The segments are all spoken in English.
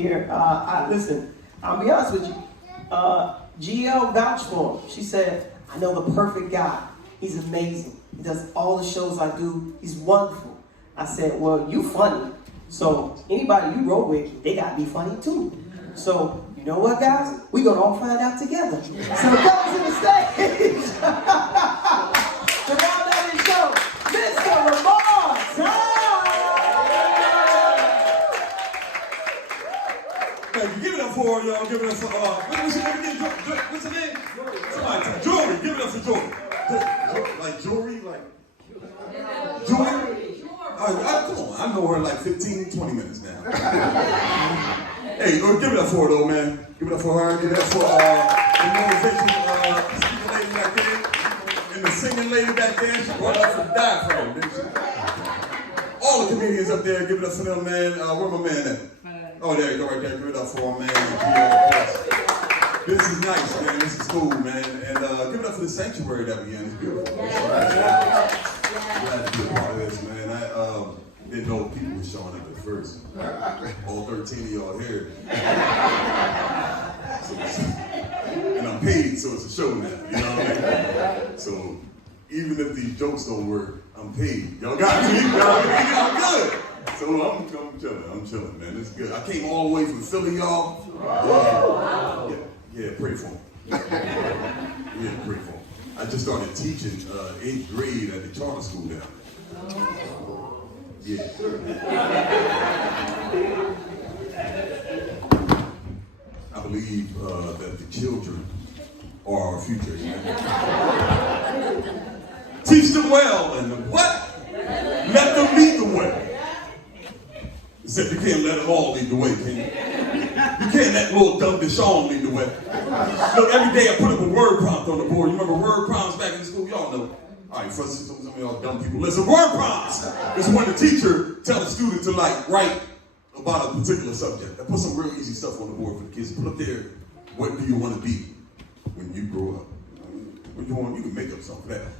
Here, listen, I'll be honest with you. GL vouched for him. She said, I know the perfect guy. He's amazing. He does all the shows I do. He's wonderful. I said, well, you funny. So anybody you roll with, they gotta be funny too. So, you know what, guys? We're gonna all find out together. So come to the stage. To round out his show, Mr. Lamarr Todd. Thank you. Give it up for y'all. Give it up for what's your name again? What's your name? Somebody tell Jory. Give it up for Jory. Like Jory, like Jory. Come on, I know her like 15, 20 minutes now. Hey, give it up for her though, man. Give it up for her. Give it up for the motivational speaking lady back there and the singing lady back there. She brought up some diaphragm, didn't she? All the comedians up there, give it up for them, man. Where my man at? Oh, there you go, right there. Give it up for him, man. This is nice, man. This is cool, man. And give it up for the sanctuary that we in. It's beautiful. Glad to be a part of this, man. I didn't know people were showing up at first. All 13 of y'all here. And I'm paid, so it's a show now. You know what I mean? So even if these jokes don't work, I'm paid. Y'all got me? I'm good. So I'm chilling, man. It's good. I came all the way from Philly, y'all. Yeah, pray for me. Yeah, pray for me. I just started teaching 8th grade at the charter school down there. Yeah. I believe that the children are our future. Teach them well, and what? Let them lead the way. Except you can't let them all lead the way, can you? You can't let little dumb Deshaun lead the way. Look, every day I put up a word prompt on the board. You remember word prompts back in school? Y'all know. All right, first, some of y'all dumb people. Listen, word prompts is when the teacher tells a student to write about a particular subject. I put some real easy stuff on the board for the kids. Put up there, what do you want to be when you grow up? What you want? You can make up something for that.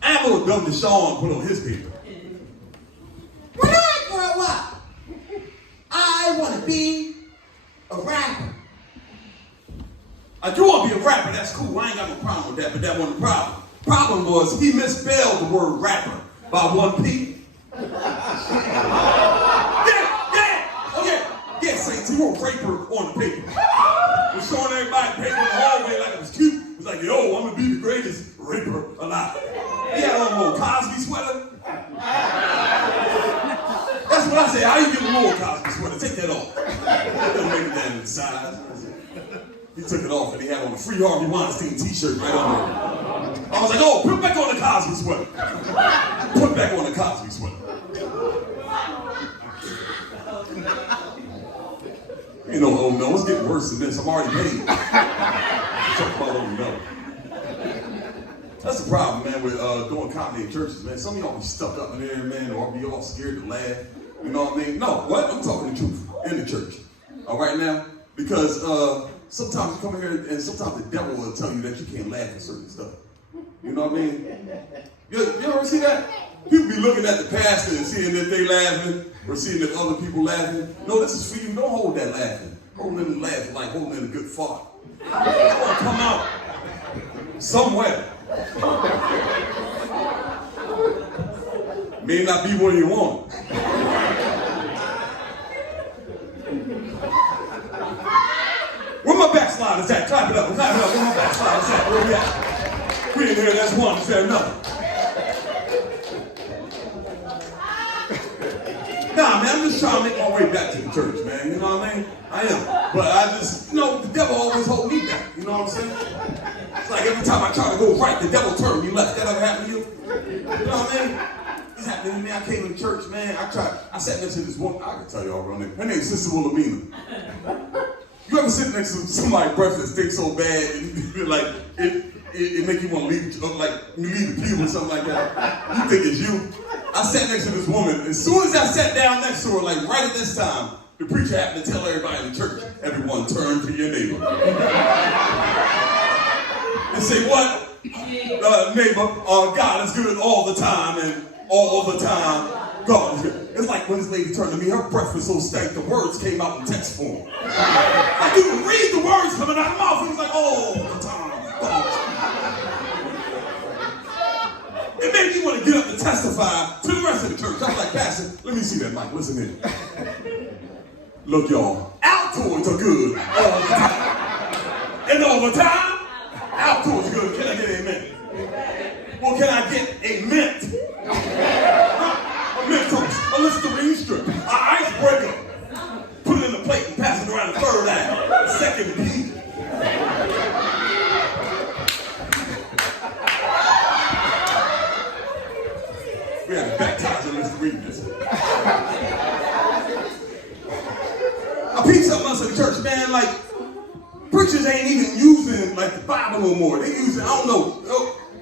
I have a little dumb Deshaun put on his paper. When I grow up, I want to be a rapper. I do want to be a rapper, that's cool. I ain't got no problem with that, but that wasn't the problem. Problem was he misspelled the word rapper by one P. Yeah, Saints, he wrote raper on the paper. He was showing everybody the paper in the hallway like it was cute. He was like, yo, I'm going to be the greatest raper alive. He had on a little Cosby sweater. That's what I say. How you get a little Cosby sweater? Take that off. That doesn't make it that in size. He took it off and he had on a Free Harvey Weinstein t-shirt right on there. I was like, oh, put back on the Cosby sweater. Put back on the Cosby sweater. You know, oh no, it's getting worse than this. I'm already paid. Talk about oh no. That's the problem, man, with doing comedy in churches, man. Some of y'all be stuck up in there, man, or be all scared to laugh. You know what I mean? No, what? I'm talking the truth in the church. All right now? Because sometimes you come in here and sometimes the devil will tell you that you can't laugh at certain stuff. You know what I mean? You ever see that? People be looking at the pastor and seeing that they laughing or seeing that other people laughing. No, this is for you. Don't hold that laughing. Hold in the laughing like holding in a good fart. It's gonna come out somewhere. May not be where you want. Where my backsliders at? Clap it up. Clap it up. Where my backsliders at? Where we at? We in here. That's one. Is there another? Nah, man, I'm just trying to make my way back to the church, man. You know what I mean? I am. But I just, the devil always hold me back. You know what I'm saying? It's like every time I try to go right, the devil turn me left. That ever happen to you? You know what I mean? It's happening to me. I came to church, man. I sat next to this woman. I can tell y'all her name. Her name's Sister Wilhelmina. You ever sit next to somebody's breath that stinks so bad and like it make you want to leave, like you leave the pew or something like that? You think it's you? I sat next to this woman. As soon as I sat down next to her, like right at this time, the preacher happened to tell everybody in the church, everyone turn to your neighbor. And say, what? Neighbor, God is good all the time, and all the time, God is good. It's like when this lady turned to me, her breath was so stank, the words came out in text form. Like you could read the words coming out of her mouth. It was like, oh, the time. It made me want to get up and testify to the rest of the church. I was like, Pastor, let me see that mic. Listen in. Look, y'all, Altoids are good all the time. And all the time, Altoids are good. Can I get a mint? Or can I get a mint? A mint toast, a Listerine strip, an icebreaker. Put it in the plate and pass it around the third act. Second key. We had to baptize in Listerine this. I peeped something else in the church, man, like, preachers ain't even using, like, the Bible no more. They using, I don't know,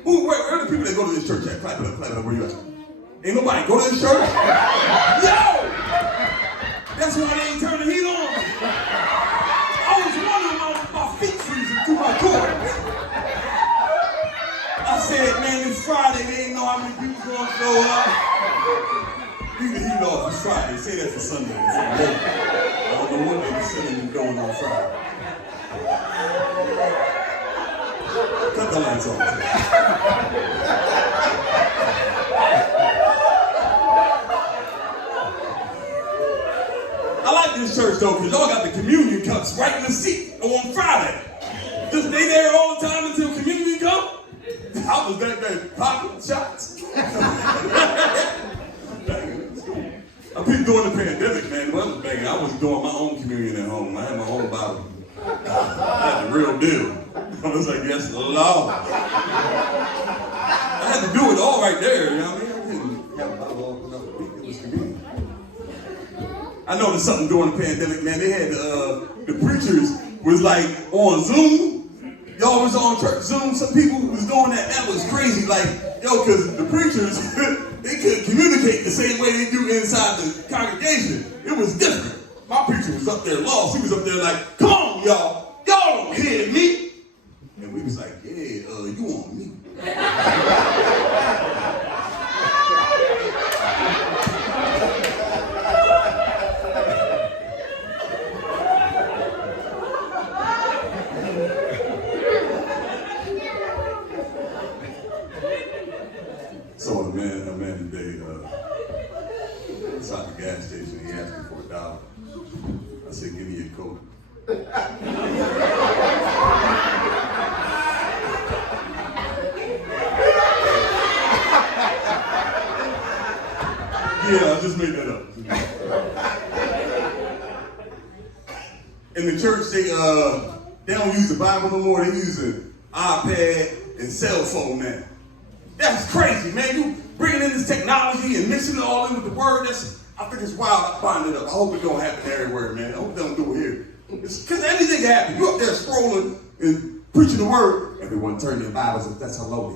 where are the people that go to this church at? Clap it up, where you at? Ain't nobody go to this church? Yo! That's why they ain't turning the heat on. I was wondering my feet freezing through my core. I said, man, it's Friday, they ain't know how many people gonna show up. Leave the heat off, it's Friday. Say that for Sunday. I don't know what they be sitting and doing on Friday. Cut the lights off. I like this church though, because y'all got the communion cups right in the seat on Friday. Just stay there all the time until communion comes. I was that day popping shots. I peeped during the pandemic, man. Well, I was doing my own communion at home. I had my own Bible. I had the real deal. I was like, yes, Lord. I had to do it all right there, you know what I mean? I didn't have a Bible all throughout the week. It was convenient. I noticed something during the pandemic, man. They had the preachers was like on Zoom. Y'all was on church Zoom. Some people was doing that. That was crazy. Like, yo, because the preachers, they couldn't communicate the same way they do inside the congregation. It was different. My preacher was up there lost. He was up there like, come on, y'all. Y'all don't hear me. And we was like, yeah, you want me. So a man today, inside the gas station, he asked me for $1. I said, give me a Coke. Yeah, I just made that up. In the church, they don't use the Bible no more. They use an iPad and cell phone now. That's crazy, man. You bringing in this technology and mixing it all in with the word. I think it's wild. I find it up. I hope it don't happen everywhere, man. I hope it don't do it here. Because anything can happen. You up there scrolling and preaching the word. Everyone turn their Bibles if that's Hello.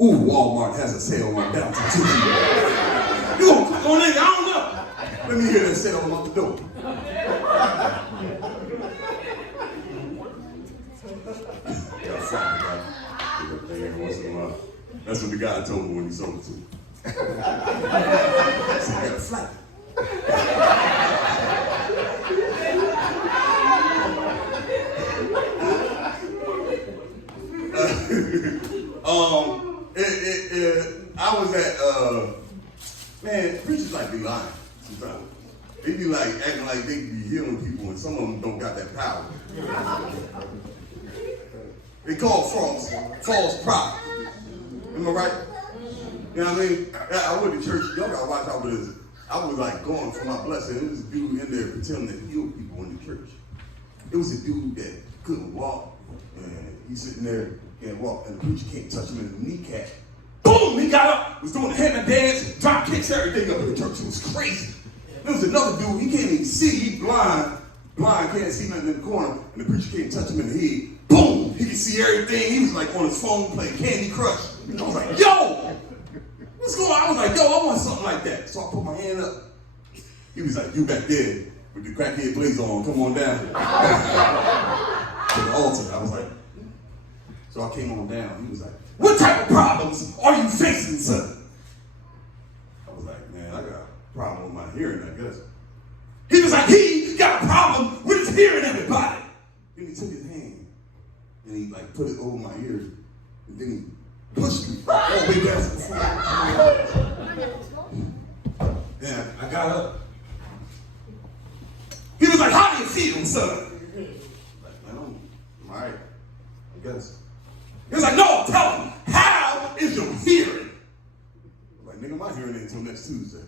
Ooh, Walmart has a sale on downtown Tuesday. You gonna click on it? I don't know. Let me hear that sale on the door. That's what the guy told me when he sold it to me. So I got a flight. I was at, man, preachers like be lying sometimes. They be like acting like they be healing people and some of them don't got that power. They call false prophets. Am I right? You know what I mean? I went to church. Y'all gotta watch out with this. I was like going for my blessing. There was a dude in there pretending to heal people in the church. It was a dude that couldn't walk. And he's sitting there, can't walk, and the preacher can't touch him in the kneecap. Boom! He got up, was doing the hammer dance, drop kicks, everything up in the church. It was crazy. There was another dude, he can't even see, he's blind, can't see nothing in the corner, and the preacher can't touch him in the head. Boom! He could see everything. He was like on his phone playing Candy Crush. I was like, yo! What's going on? I was like, yo, I want something like that. So I put my hand up. He was like, you back there with the crackhead blazer on, come on down. To the altar. I was like, so I came on down. He was like, what type of problems are you facing, son? I was like, put it over my ears, and then he pushed me all the way down to the floor. And I got up. He was like, how do you feel, son? Like, I'm all right, I guess. He was like, no, tell him, how is your hearing? I'm like, nigga, my hearing ain't until next Tuesday.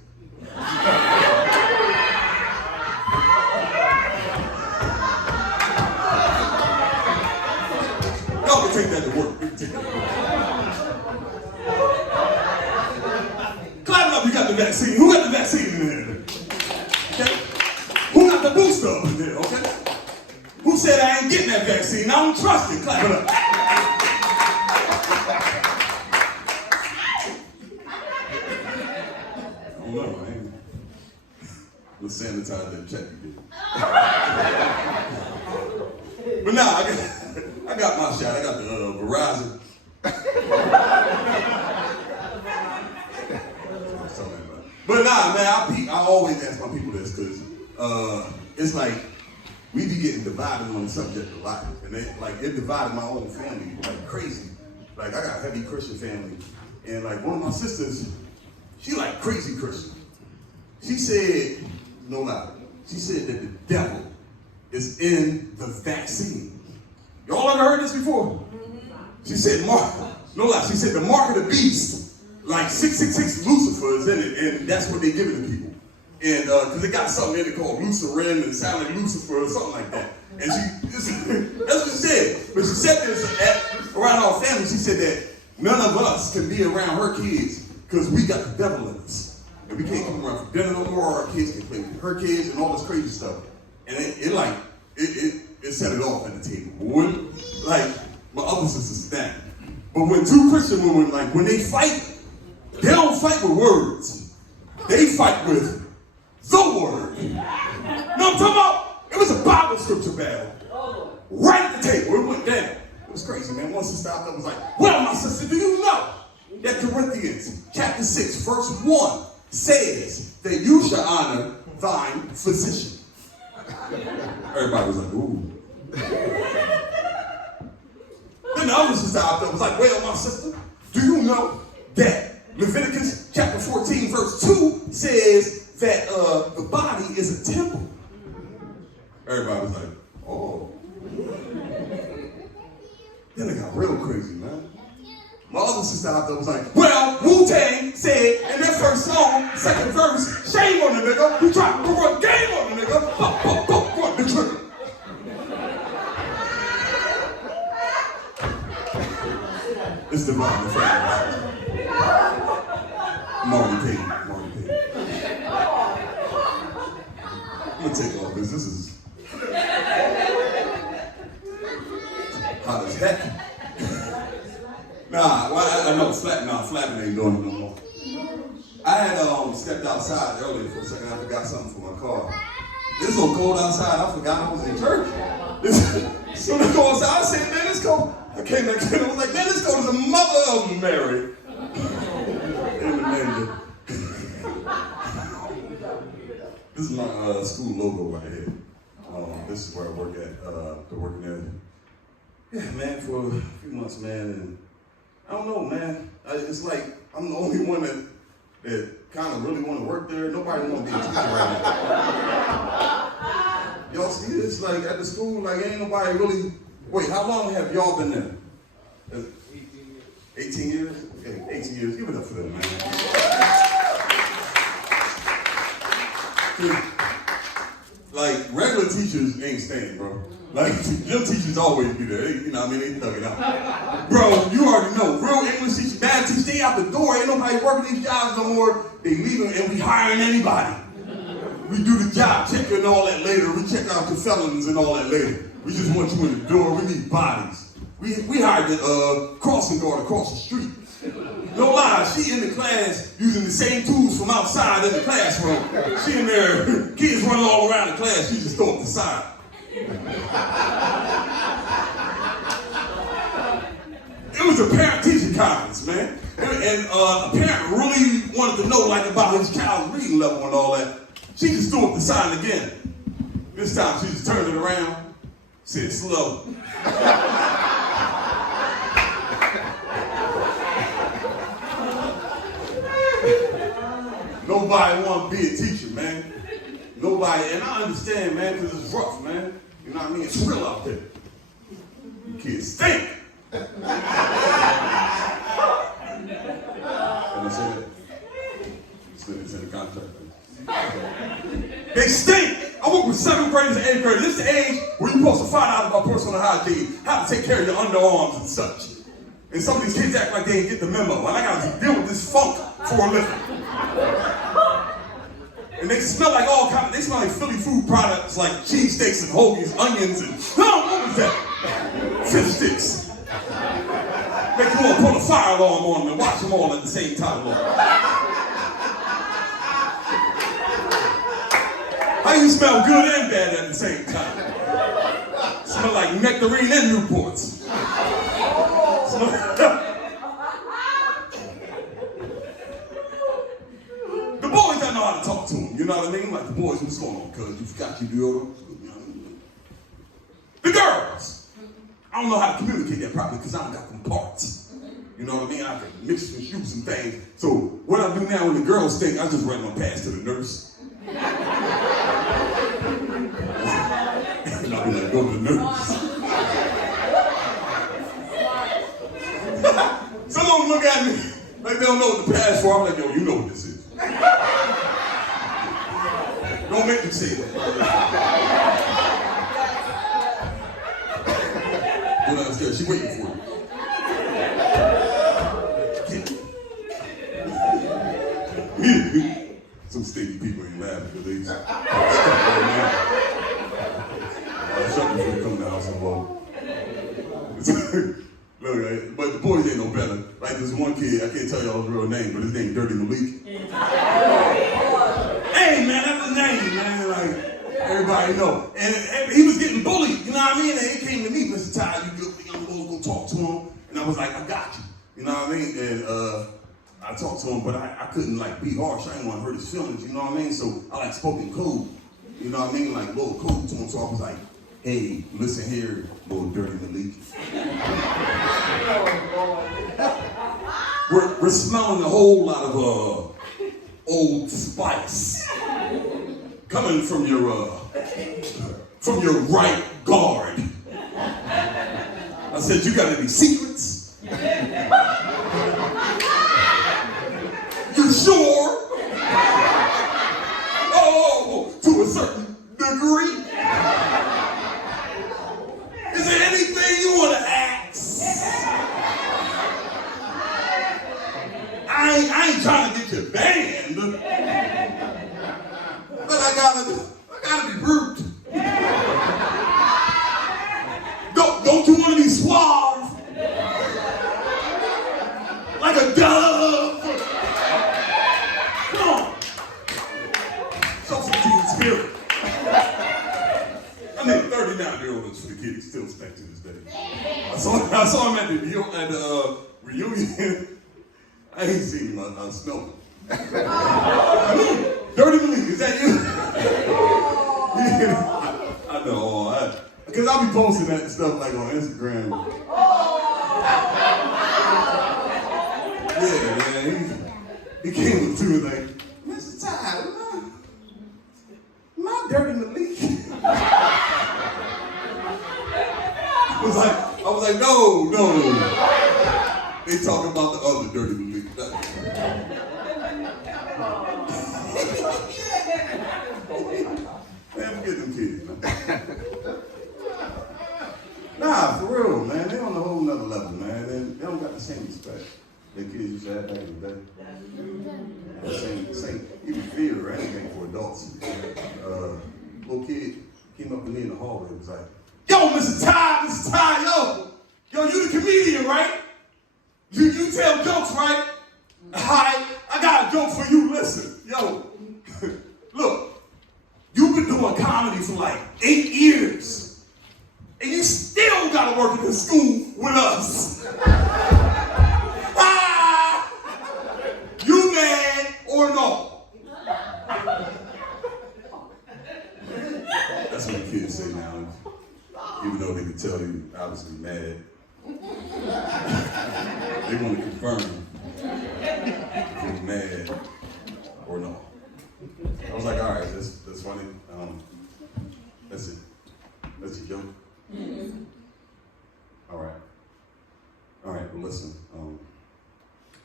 Y'all can take that to work. You can take that to work. Clap it up, you got the vaccine. Who got the vaccine in there? Okay? Who got the booster up in there, okay? Who said I ain't getting that vaccine? I don't trust it. Clap it up. I don't know, I ain't. Let's sanitize that check you did. But now, I got my shot. I got the Verizon. But nah, man, I always ask my people this because it's like we be getting divided on the subject of life, and it divided my own family like crazy. Like I got a heavy Christian family, and like one of my sisters, she like crazy Christian. She said, no lie, she said that the devil is in the vaccine. Y'all ever heard this before? She said, no lie, she said the mark of the beast. Like 666 Lucifer is in it, and that's what they give it to people. And because it got something in it called Luciferin and sounded like Lucifer or something like that. And that's what she said. But she said this around our family. She said that none of us can be around her kids because we got the devil in us. And we can't come around for dinner no more. Our kids can play with her kids and all this crazy stuff. And it set it off at the table. When, like, my other sisters that. But when two Christian women, like, when they fight, they don't fight with words. They fight with the word. You know what I'm talking about? It was a Bible scripture battle. Right at the table. It went down. It was crazy, man. One sister out there was like, well, my sister, do you know that Corinthians chapter 6, verse 1 says that you shall honor thine physician? Everybody was like, ooh. Then the other sister out there was like, well, my sister, do you know that Leviticus chapter 14, verse 2 says that the body is a temple? Everybody was like, oh. Then it got real crazy, man. My other sister out there was like, well, Wu-Tang said in their first song, second verse, shame on the nigga who tried to run game on the nigga, run the trigger. It's divine. Marty Payton. I'm gonna take all this. This is hot as heck. Flapping ain't doing it no more. I had stepped outside earlier for a second. I forgot something for my car. It's so cold outside. I forgot I was in church. So I go outside. I said, man, this cold. I came back in. I was like, man, this cold is the mother of Mary. This is my school logo right here. This is where I work at. Been working there. Yeah, man, for a few months, man, and I don't know, man. It's like I'm the only one that kind of really want to work there. Nobody want to be a teacher right now. Y'all see this? Like at the school, like ain't nobody really. Wait, how long have y'all been there? 18 years. Okay, 18 years. Give it up for them, man. Like, regular teachers ain't staying, bro. Like, your teachers always be there. You know what I mean? They thug it out. Bro, you already know. Real English teachers, bad teachers, they out the door. Ain't nobody working these jobs no more. They leaving and we hiring anybody. We do the job checking and all that later. We check out the felons and all that later. We just want you in the door. We need bodies. We hired the crossing guard across the street. No lie, she in the class using the same tools from outside in the classroom. She in there, kids running all around the class, she just throw up the side. It was a parent-teacher conference, man. And a parent really wanted to know like about his child's reading level and all that. She just threw up the sign again. This time she just turned it around, said slow. nobody want to be a teacher, man. Nobody, and I understand, man, because it's rough, man. You know what I mean? It's real out there. You kids stink. Can I say that? It's in the contract. They stink. I work with 7th graders and 8th graders. This is the age where you're supposed to find out about personal hygiene, how to take care of your underarms and such. And some of these kids act like they didn't get the memo. And I got to deal with this funk for a living. And they smell like all kinds. They smell like Philly food products, like cheesesteaks and hoagies, onions, and what was that? Fish sticks. Make you want to put a fire alarm on them and watch them all at the same time. How you smell good and bad at the same time? Smell like nectarine and Newports. The boys don't know how to talk to them, you know what I mean? Like the boys, what's going on, cuz? You forgot your deodorant? The girls! I don't know how to communicate that properly because I don't got them parts. You know what I mean? I can mix and shoot some things. So what I do now when the girls stink, I just write them a pass to the nurse. And I'll be like, go to the nurse. Some of them look at me like they don't know what to pass for. I'm like, yo, you know what this is. Don't make me say that. You know, she waiting for you. Some stinky people ain't laughing because they stuck right now. I'll shut you before you come in the house and walk. Look, right? But the boys ain't no better. Like this one kid, I can't tell y'all his real name, but his name Dirty Malik. Hey man, that's his name, man. Like everybody know. And he was getting bullied, you know what I mean? And he came to me, Mr. Todd, you go talk to him. And I was like, I got you. You know what I mean? And I talked to him, but I couldn't like be harsh. I didn't want to hurt his feelings, you know what I mean? So I like spoken cool. You know what I mean? Like a little cool to him. So I was like, hey, listen here, little Dirty Malik. We're smelling a whole lot of Old Spice coming from your right guard. I said, you got any secrets? You sure? Oh, to a certain degree. Is there anything you want to ask? I ain't trying to get you banned, but I gotta be rude. Don't you want to be suave? Like a dove? Come on. Show some teen spirit. I mean, 39-year-olds for the kid, he still stank to this day. I saw him at the reunion. I ain't seen him, I smelled him. Dirty Malik, is that you? I know, because I'll be posting that stuff like on Instagram. Yeah, man, he came up to me like, Mr. Todd, not Dirty Malik. I was like, no. They talking about the other Dirty Malik. Man, forget them kids, man. Nah, for real, man. They on a whole nother level, man. They don't got the same respect that kids used to have back in the day. The same, even fear or anything for adults. Little kid came up to me in the hallway and was like, yo, Mr. Todd, yo, you the comedian, right? You tell jokes, right? I got a joke for you, listen. Yo, look, you've been doing comedy for like 8 years, and you still gotta work in the school with us. You mad or no? That's what the kids say now, even though they can tell you obviously mad. They want to confirm if you're mad or no. I was like, all right, that's funny. That's it. That's a joke. All right, well listen,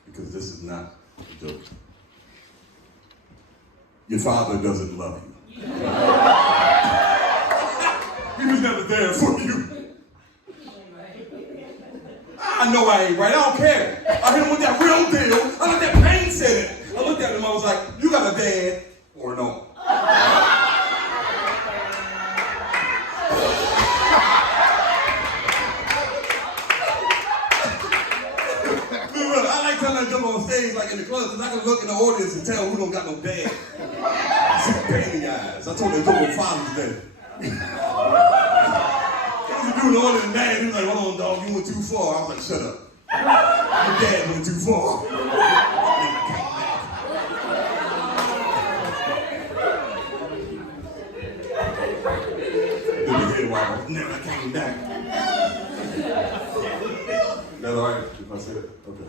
because this is not a joke. Your father doesn't love you. He was never there for you. I know I ain't right. I don't care. I hit him with that real deal. I let that pain set it. I looked at him. I was like, you got a dad or no? Look, I like telling that jump on stage like in the club because I can look in the audience and tell who don't got no dad. See the pain in your eyes. I told that joke on Father's Day. Dude older than that, he was like, hold on, dog, you went too far. I was like, shut up. Your dad went too far. Then the head wobble, never came back. Is that all right if I say that? Okay.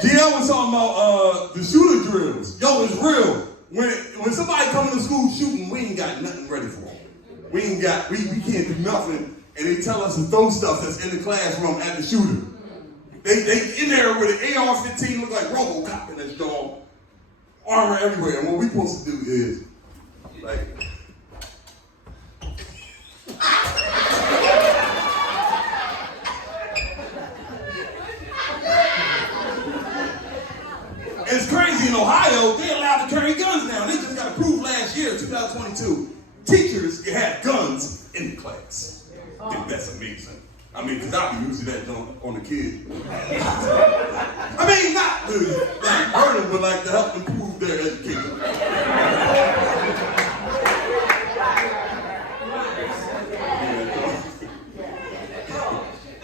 GL was talking about the shooter drills. Yo, it's real. When somebody come to school shooting, we ain't got nothing ready for them. We can't do nothing, and they tell us to throw stuff that's in the classroom at the shooter. They in there with an AR-15, look like RoboCop in this dog, armor everywhere. And what we supposed to do is like. It's crazy in Ohio, they're allowed to carry guns now. They just got approved last year, 2022. Teachers can have guns in the class. I think that's amazing. I mean, because I'll be using that on the kids. I mean, not to like hurt them, but like to help improve their education.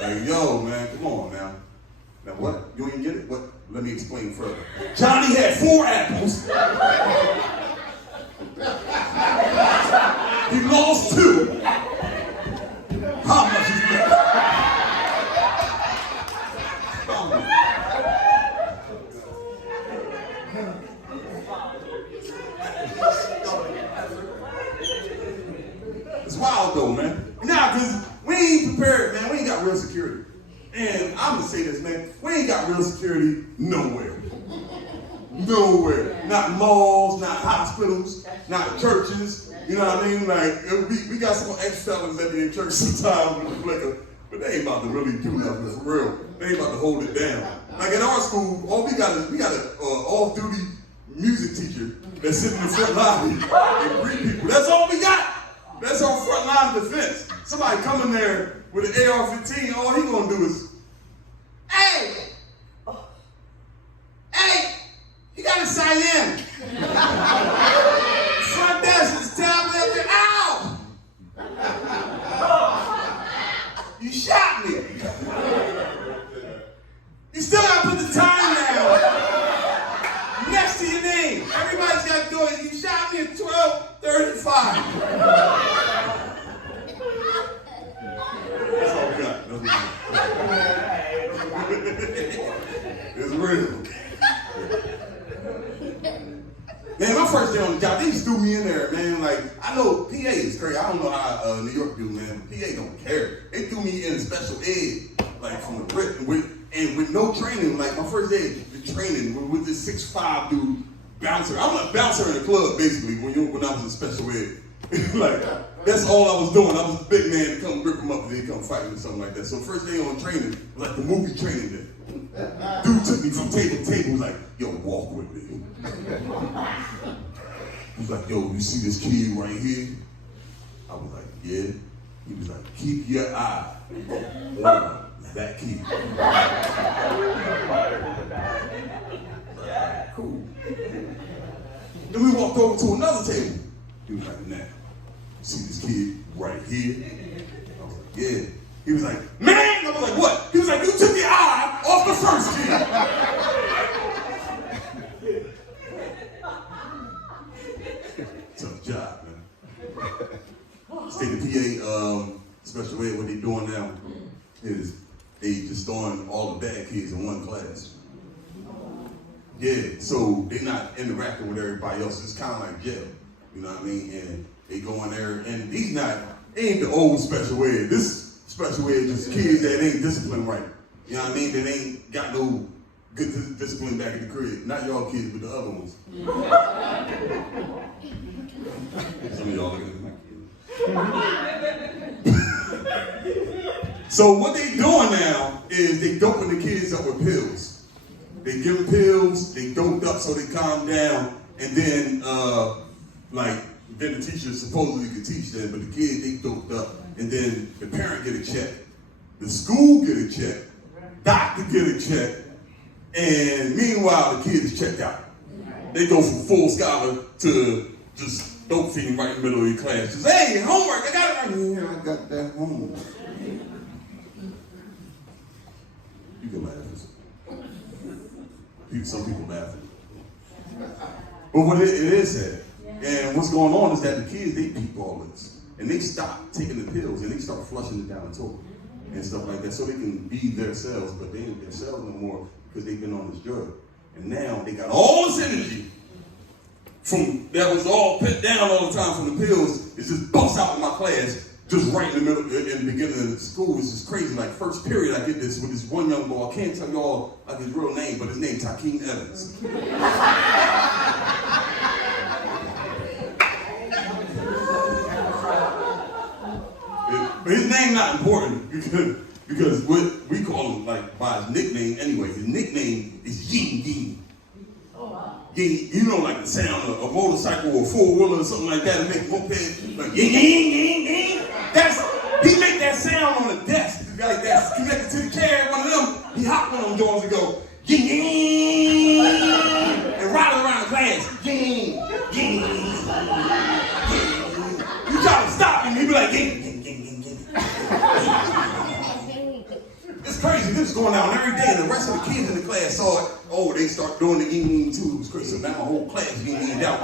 Like, yo, man, come on now. Now what? You ain't get it? What? Let me explain further. Johnny had 4 apples. He lost 2. How much is left? It's wild though, man. Nah, because we ain't prepared, man. We ain't got real security. And I'm gonna say this, man. We ain't got real security nowhere. Nowhere. Not malls, not hospitals, not churches. You know what I mean? Like, we got some ex-fellas that be in church sometimes with the flicker, but they ain't about to really do nothing for real. They ain't about to hold it down. Like at our school, all we got is an off-duty music teacher that's sitting in the front line and greet people. That's all we got. That's our front line of defense. Somebody come in there with an AR-15, all he gonna do is, hey, you gotta sign in. Front desk is tablet, ow! You shot me. You still gotta put the time down next to your name. Everybody's gotta do it. You shot me at 12:35. That's all we got. It's real. Man, my first day on the job, they just threw me in there, man. Like, I know PA is crazy. I don't know how New York do, man. But PA don't care. They threw me in special ed, like from the rip, with no training. Like my first day, the training with this 6'5" dude bouncer. I'm a bouncer in the club, basically. When I was in special ed, like that's all I was doing. I was a big man to come rip him up and then come fight me or something like that. So first day on training was like the movie training day. Dude took me from table to table. Was like, yo, walk with me. He was like, yo, you see this kid right here? I was like, yeah. He was like, keep your eye on that kid. Cool. Then we walked over to another table. He was like, nah, you see this kid right here? I was like, yeah. He was like, man! I was like, what? He was like, you took your eye off the first kid. Tough special ed, what they're doing now is they just throwing all the bad kids in one class. Yeah, so they're not interacting with everybody else. It's kind of like jail, you know what I mean? And they go in there, and these ain't the old special ed. This special ed just kids that ain't disciplined right. You know what I mean? That ain't got no good discipline back in the crib. Not y'all kids, but the other ones. Some of y'all looking at my kids. So what they doing now is they doping the kids up with pills. They give them pills, they doped up so they calm down, and then then the teacher supposedly could teach them, but the kids, they doped up, and then the parent get a check, the school get a check, doctor get a check, and meanwhile the kid is checked out. They go from full scholar to just dope fiend right in the middle of the class. Just, hey, homework, I got it right here. I got that homework. You can laugh. Some people laughing. But what it is sad. And what's going on is that the kids, they peep all this. And they stop taking the pills and they start flushing it down the toilet and stuff like that so they can be themselves, but they ain't themselves no more because they've been on this drug. And now they got all this energy from that was all put down all the time from the pills. It's just bust out in my class, just right in the middle, in the beginning of the school. It's just crazy. Like first period, I get this with this one young boy. I can't tell y'all like his real name, but his name's Hakeem Evans. But his name not important because what we call him like by his nickname anyway. His nickname is Ying Ying. Ying, you know, like the sound of a motorcycle or four-wheeler or something like that, and make moped like ying ying ying ying. He make that sound on the desk like that's connected to the carrier. One of them, he hop on them doors and go ying ying and ride around the class ying ying ying. You try to stop him, he be like ying ying ying ying ying. It's crazy. This is going on every day, and the rest of the kids in the class saw it. Oh, they start doing the ying too. It was crazy. So now my whole class ying out.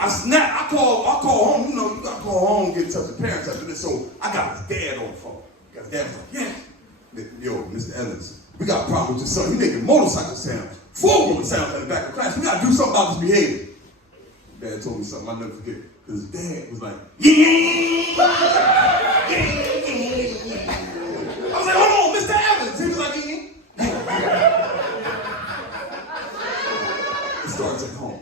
I call home. You know, you gotta call home and get in touch with parents after this. So I got his dad on the phone. His dad was like, yeah. Yo, Mr. Evans, we got a problem with your son. He making motorcycle sounds, four-wheeler sounds in the back of the class. We gotta do something about this behavior. Dad told me something I'll never forget. Because his dad was like, ying! I was like, hold on, Mr. Evans. He was like, ying. It starts at home.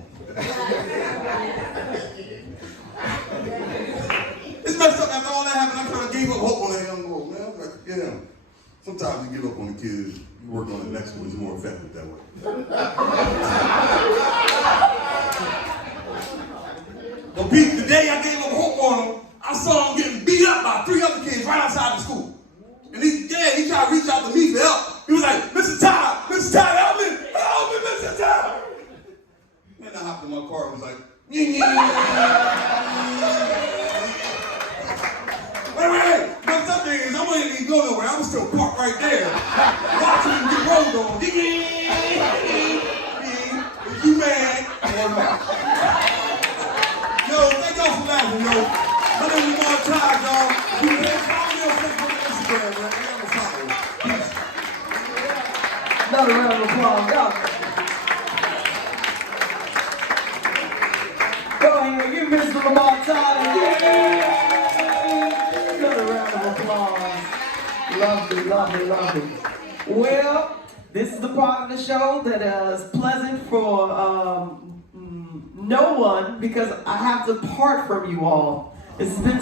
It's messed up. After all that happened, I kind of gave up hope on that young boy, man. I was like, yeah. Sometimes you give up on the kids, you work on the next one, it's more effective that way. But the day I gave up hope on him, I saw him getting beat up by 3 other kids right outside the school. And he tried to reach out to me for help. He was like, Mr. Todd, help me, Mr. Todd. And I hopped in my car and was like, wait. No, something is, I wasn't even go nowhere. I was still parked right there, watching him get rolled on. Is you mad or not? Yo, thank y'all for laughing, yo. My name is Lamarr Todd, y'all. You can follow me on Facebook and Instagram, man. I'm follow. Another round of applause, y'all. Go ahead, give Mr. Lamarr Todd. Another round of applause. Lovely. Well, this is the part of the show that is pleasant for no one because I have to part from you all. It's been